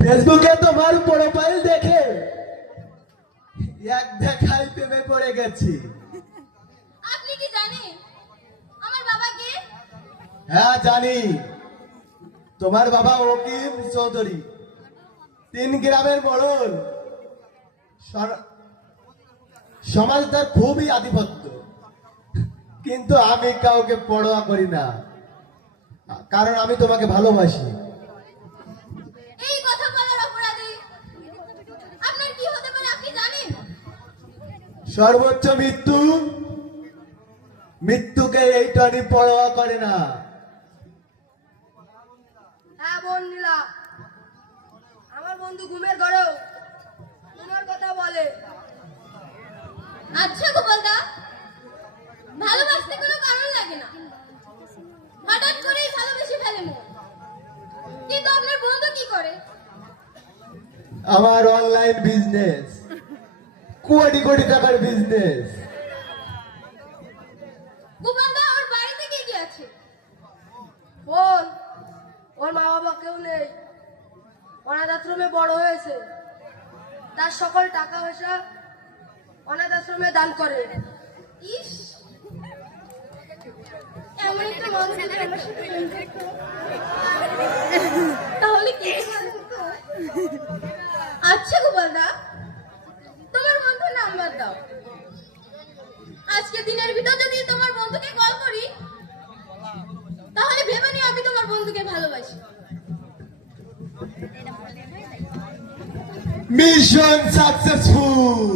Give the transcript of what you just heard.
ফেসবুকে তোমার প্রোফাইল দেখে এক দেখাই প্রেমে পড়ে গেছি। আপনি কি জানেন আমার বাবা কে? হ্যাঁ জানি, তোমার বাবা ওকিম চৌধুরী, 3 গ্রামের মোড়ল। সমাজ তার খুবই আধিপত্য, কিন্তু আমি কাউকে পরোয়া করি না, কারণ আমি তোমাকে ভালোবাসি। এই কথা বলার অপরাধে আপনার কি হতে পারে আপনি জানেন? সর্বোচ্চ মৃত্যু, মৃত্যুকে এই টনি পরোয়া করে না। হ্যাঁ বোন নীলা, আমার বন্ধু ঘুমের ঘরেও তোমার কথা বলে। আচ্ছা গোপালদা, ভালোবাসতে কোনো কারণ লাগে না, হঠাৎ করেই ভালোবেসে ফেলে মন। কিন্তু আপনার বন্ধু কি করে? আমার অনলাইন বিজনেস, কোটি কোটি টাকার বিজনেস। গোপালদা ওর বাড়িতে কে কে আছে? বোন, ওর মা বাবা কেউ নেই, অনাথ আশ্রমে বড় হয়েছে। তার সকল টাকা পয়সা অনাথ আশ্রমে দান করে। ইস, এমন একটা মানুষ যদি আমার সাথে প্রেম করতো, তাহলে কি ভালো হতো। আচ্ছা গোপালদা, তোমার বন্ধুর নাম্বার দাও। আজকে দিনের ভিতর যদি তোমার বন্ধুকে কল করি, তাহলে ভেবে নিও আমি তোমার বন্ধুকে ভালোবাসি। Mission successful.